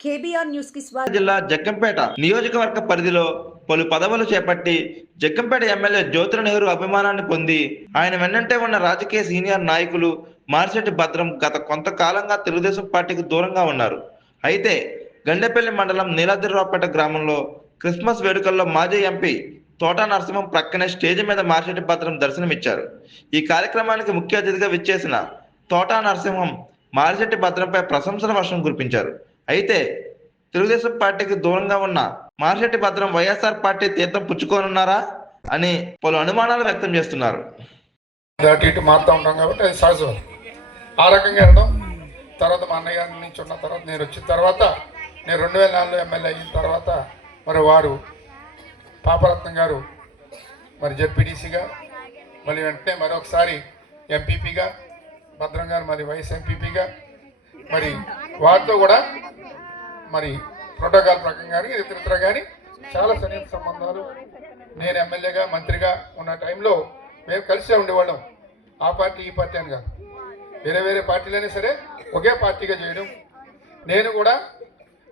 KBR news కి స్వాగతం. జిల్లా జగ్గంపేట నియోజకవర్గ పరిధిలో పలు పదవులు చేపట్టి జగ్గంపేట ఎమ్మెల్యే జ్యోతుల నెహ్రూ అభిమానాన్ని పొంది ఆయన వెన్నంటే ఉన్న రాజకీయ సీనియర్ నాయకులు మార్చెట్టి భద్రం గత కొంతకాలంగా తెలుగుదేశం పార్టీకి దూరంగా ఉన్నారు. అయితే గండేపల్లి మండలం నీలాద్రిరావుపేట గ్రామంలో క్రిస్మస్ వేడుకల్లో మాజీ ఎంపీ తోటా నరసింహం ప్రక్కనే స్టేజ్ మీద మార్చెట్టి భద్రం దర్శనమిచ్చారు. ఈ కార్యక్రమానికి ముఖ్య అతిథిగా విచ్చేసిన తోటా నరసింహం మార్చెట్టి భద్రంపై ప్రశంసల వర్షం కురిపించారు. అయితే తెలుగుదేశం పార్టీకి దూరంగా ఉన్న మార్చెట్టి భద్రం వైఎస్ఆర్ పార్టీ తీర్థం పుచ్చుకోనున్నారా అని పలు అనుమానాలు వ్యక్తం చేస్తున్నారు. ఇటు మారుతూ ఉంటాం కాబట్టి అది సహజం. ఆ రకంగా వెళ్ళడం తర్వాత మా అన్నయ్య నుంచి ఉన్న తర్వాత నేను వచ్చిన తర్వాత నేను 2004లో ఎమ్మెల్యే అయిన తర్వాత మరి వారు పాపరత్నం గారు మరి జెడ్పీటీసీగా మళ్ళీ వెంటనే మరొకసారి ఎంపీపీగా భద్రం గారు మరి వైఎస్ ఎంపీపీగా మరి వారితో కూడా మరి ప్రోటోకాల్ ప్రకారం కానీ ఇతరత్ర కానీ చాలా సన్నిహిత సంబంధాలు. నేను ఎమ్మెల్యేగా మంత్రిగా ఉన్న టైంలో మేము కలిసే ఉండేవాళ్ళం. ఆ పార్టీ ఈ పార్టీ అని కాదు, వేరే వేరే పార్టీలైనా సరే ఒకే పార్టీగా చేయడం. నేను కూడా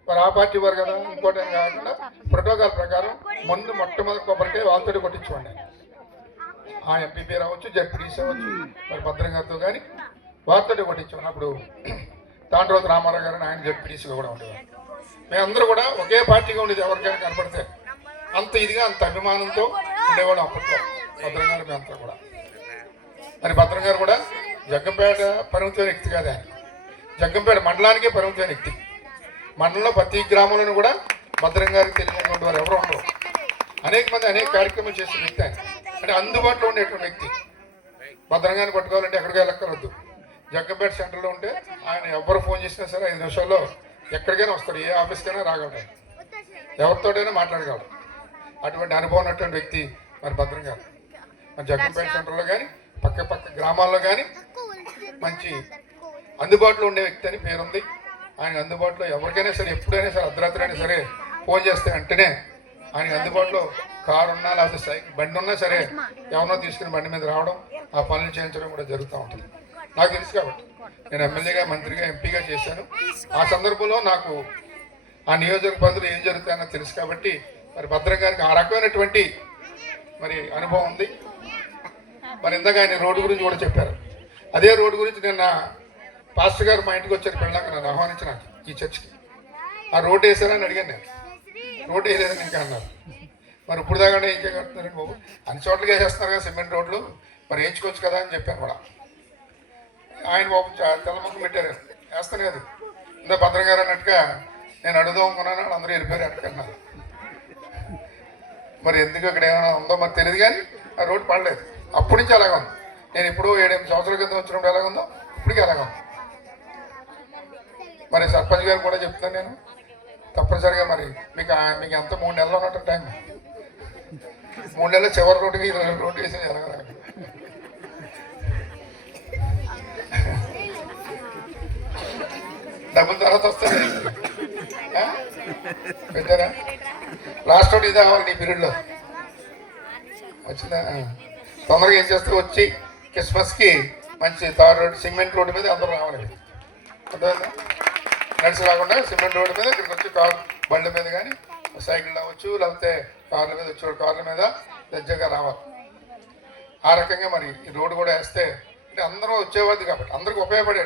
మరి ఆ పార్టీ వారు కదా ఇంకోటి అని కాకుండా ప్రోటోకాల్ ప్రకారం ముందు మొట్టమొదటి కొబ్బరికాయ వాళ్ళతో కొట్టించుకోండి. ఆ ఎంపీపీ రావచ్చు, జడ్పీటీసీ అవ్వచ్చు, మరి భద్రం గారితో కానీ వారితో కొట్టించుకోండి. అప్పుడు తాండ్రోతు రామారావు గారు ఆయన జడ్పీటీసీగా కూడా ఉండేవారు. మేమందరూ కూడా ఒకే పార్టీగా ఉండేది. ఎవరికైనా కనపడితే అంత ఇదిగా అంత అభిమానంతో ఉండేవాళ్ళం అప్పట్లో భద్రం గారు మేమంతా కూడా. మరి భద్రం గారు కూడా జగ్గంపేట పరిమితమైన వ్యక్తి కాదు, ఆయన జగ్గంపేట మండలానికే పరిమితమైన వ్యక్తి. మండలంలో ప్రతి గ్రామంలోనూ కూడా భద్రం గారికి తెలియనటువంటి వారు ఎవరు ఉండరు. అనేక మంది అనేక కార్యక్రమాలు చేసిన వ్యక్తి ఆయన. అంటే అందుబాటులో ఉండేటువంటి వ్యక్తి. భద్రం గారిని పట్టుకోవాలంటే ఎక్కడికి వెళ్ళక్కర్వద్దు. జగ్గంపేట సెంటర్లో ఉంటే ఆయన ఎవరు ఫోన్ చేసినా సరే 5 నిమిషాల్లో ఎక్కడికైనా వస్తాడు. ఏ ఆఫీస్కైనా రాగలడు, ఎవరితోటైనా మాట్లాడగలడు. అటువంటి అనుభవం ఉన్నటువంటి వ్యక్తి మరి భద్రం గారు. మరి జగ్గంపేట సెంటర్లో కానీ పక్క గ్రామాల్లో కానీ మంచి అందుబాటులో ఉండే వ్యక్తి అని పేరుంది. ఆయన అందుబాటులో ఎవరికైనా సరే ఎప్పుడైనా సరే అర్ధరాత్రి అయినా సరే ఫోన్ చేస్తే వెంటనే ఆయన అందుబాటులో కారు ఉన్నా లేకపోతే సైకిల్ బండి ఉన్నా సరే ఎవరినో తీసుకుని బండి మీద రావడం, ఆ పనులు చేయించడం కూడా జరుగుతూ ఉంటుంది. నాకు తెలుసు కాబట్టి నేను ఎమ్మెల్యేగా మంత్రిగా ఎంపీగా చేశాను. ఆ సందర్భంలో నాకు ఆ నియోజక పరిధిలో ఏం జరుగుతాయో తెలుసు కాబట్టి మరి భద్రం గారికి ఆ రకమైనటువంటి మరి అనుభవం ఉంది. మరి ఇందాక ఆయన రోడ్డు గురించి కూడా చెప్పారు. అదే రోడ్డు గురించి నిన్న పాస్టర్ గారు మా ఇంటికి వచ్చారు. పెళ్ళాక నన్ను ఆహ్వానించినాక ఈ చర్చికి ఆ రోడ్డు వేసారని అడిగాను. నేను రోడ్డు వేయలేదని ఇంకా అన్నారు. మరి ఇప్పుడు దాకా ఏం చేయగలుగుతున్నారండి బాబు, అన్ని చోట్లకి వేసేస్తున్నారు కదా సిమెంట్ రోడ్లు, మరి వేయించుకోవచ్చు కదా అని చెప్పాను కూడా. ఆయన బాబు తెల్లముఖం పెట్టారు, వేస్తాను కదా ఇందా భద్రం గారు అన్నట్టుగా నేను అడుగుదాం అనుకున్నాను. అందరూ వెళ్ళిపోయారు అట్టుకన్నారు. మరి ఎందుకు అక్కడ ఏమైనా ఉందో మరి తెలియదు కానీ ఆ రోడ్డు పడలేదు. అప్పటి నుంచి అలాగే ఉంది. నేను ఇప్పుడు 7-8 సంవత్సరాల క్రితం వచ్చినప్పుడు ఎలాగ ఉందో ఇప్పటికీ అలాగే ఉంది. మరి సర్పంచ్ గారు కూడా చెప్తాను నేను తప్పనిసరిగా మరి మీకు ఎంత 3 నెలలు ఉన్నట్టు టైం, 3 నెలల చివరి రోడ్డుకి రోడ్డు వేసి ఎలాగ డబ్బుల తర్వాత వస్తుంది పెట్టారా? లాస్ట్ రోడ్ ఇదే అవ్వాలి నీ పీరియడ్లో వచ్చిందా? తొందరగా ఏం చేస్తే వచ్చి క్రిస్మస్కి మంచి తార్ రోడ్డు సిమెంట్ రోడ్డు మీద అందరూ రావాలి. అర్థమైందా? నడిచి రాకుండా సిమెంట్ రోడ్డు మీద ఇక్కడికి వచ్చి కారు బండ్ల మీద కానీ సైకిల్ అవ్వచ్చు లేకపోతే కార్ల మీద వచ్చే కార్ల మీద దర్జాగా రావాలి. ఆ రకంగా మరి ఈ రోడ్డు కూడా వేస్తే అంటే అందరూ వచ్చేవాది కాబట్టి అందరికి ఉపయోగపడేది.